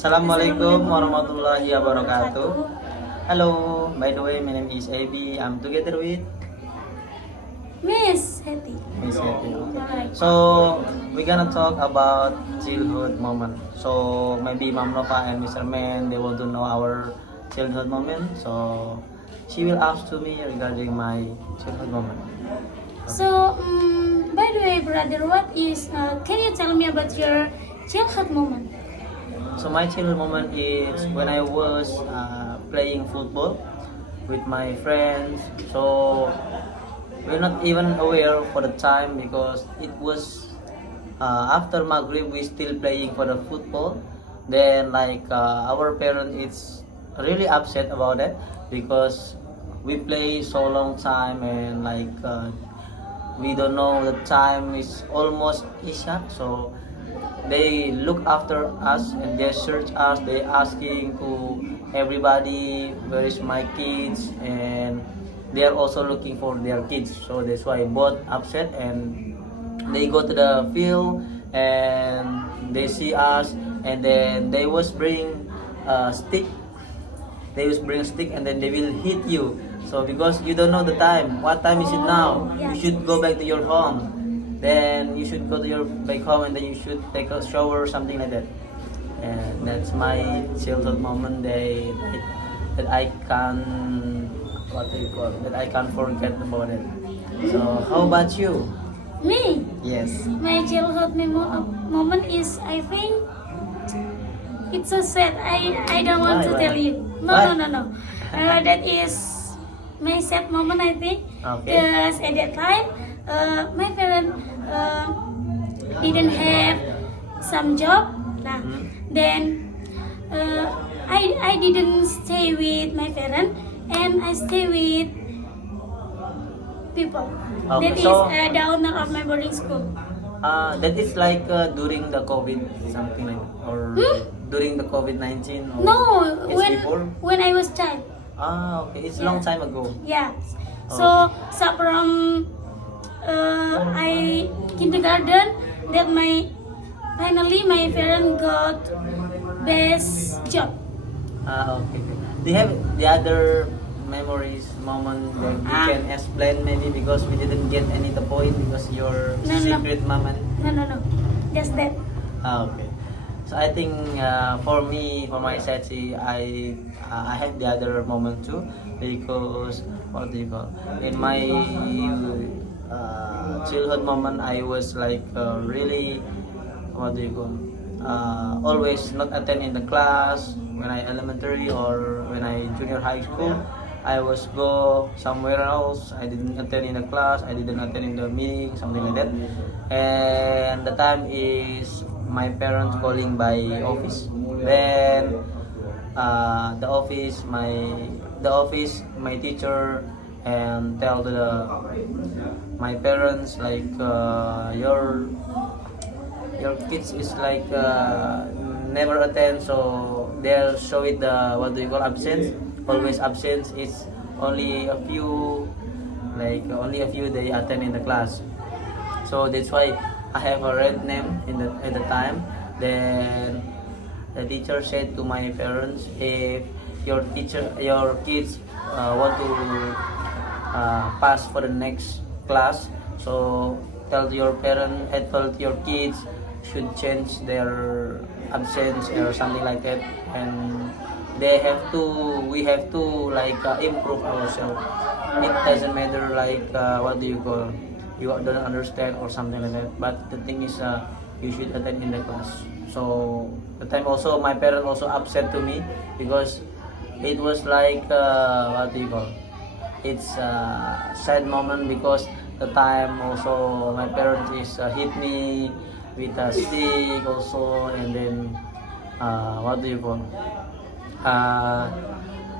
Assalamualaikum warahmatullahi wabarakatuh. Hello, by the way, my name is AB. I'm together with Miss Hetty. Miss Hetty. Alright. So we're gonna talk about childhood moment. So maybe Ma'am Nova and Mr. Man they want to know our childhood moment. So she will ask to me regarding my childhood moment. So, by the way, brother, can you tell me about your childhood moment? So my childhood moment is when I was playing football with my friends. So we're not even aware for the time because it was after Maghrib we still playing for the football. Then our parent is really upset about it because we play so long time and we don't know the time is almost Isha. So they look after us and they search us, they asking to everybody where is my kids, and they are also looking for their kids. So that's why both upset and they go to the field and they see us, and then they was bring stick, and then they will hit you. So because you don't know the time, what time is it now, you should go back to your home, then you should go to your back home and then you should take a shower or something like that. And that's my childhood moment that I can, what do you call it, that I can't forget about it. So how about you? Me, Yes. my childhood moment is, I think, it's so sad. I don't want to Why? tell you. Why? No. That is my sad moment, I think. Okay. Because at that time, my parents didn't have some job. Nah. Then I didn't stay with my parents, and I stay with people. Okay, That is so- the owner of my boarding school. That is during the COVID something like, or during the COVID-19, or No, it's before? when I was child. Okay, it's a long time ago. Yeah. Oh, So from I kindergarten, that finally my parents got best job. Okay. Do you have the other memories, moment that you can explain maybe, because we didn't get any the point because your No. secret moment? No. Just that. Okay. So I think for me, for my side, see, I have the other moment too, because what do you call? In my childhood moment, I was really, what do you call? Always not attend in the class when I elementary or when I junior high school. I was go somewhere else. I didn't attend in the class. I didn't attend in the meeting, something like that. And the time is my parents calling by office. Then the office, my teacher, and tell to my parents your kids is never attend, so they'll show it the, what do you call, absence, always absence. It's only a few they attend in the class. So that's why I have a red name at the time. Then the teacher said to my parents, if your kids want to pass for the next class, so tell your kids should change their absence or something like that, and we have to improve ourselves. It doesn't matter what do you call, you don't understand or something like that, but the thing is you should attend in the class. So the time also my parents also upset to me because it was what do you call, it's a sad moment because the time also my parents is hit me with a stick also, and then what do you call,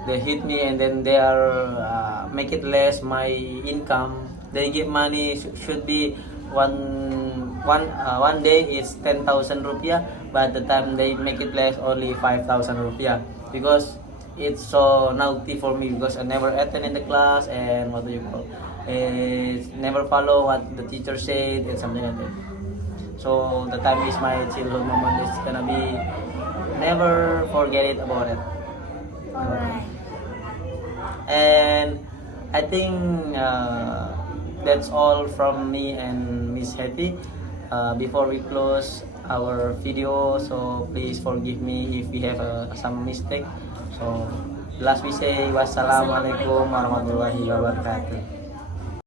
they hit me and then they are make it less my income. They give money should be one day is 10,000 rupiah, but the time they make it less only 5,000 rupiah because it's so naughty for me because I never attend in the class, and what do you call, never follow what the teacher said and something like that. So the time is my childhood moment is gonna be never forget it about it. Alright. And I think that's all from me and Miss Hetty. Before we close our video, so please forgive me if we have some mistake. So last we say wassalamualaikum warahmatullahi wabarakatuh.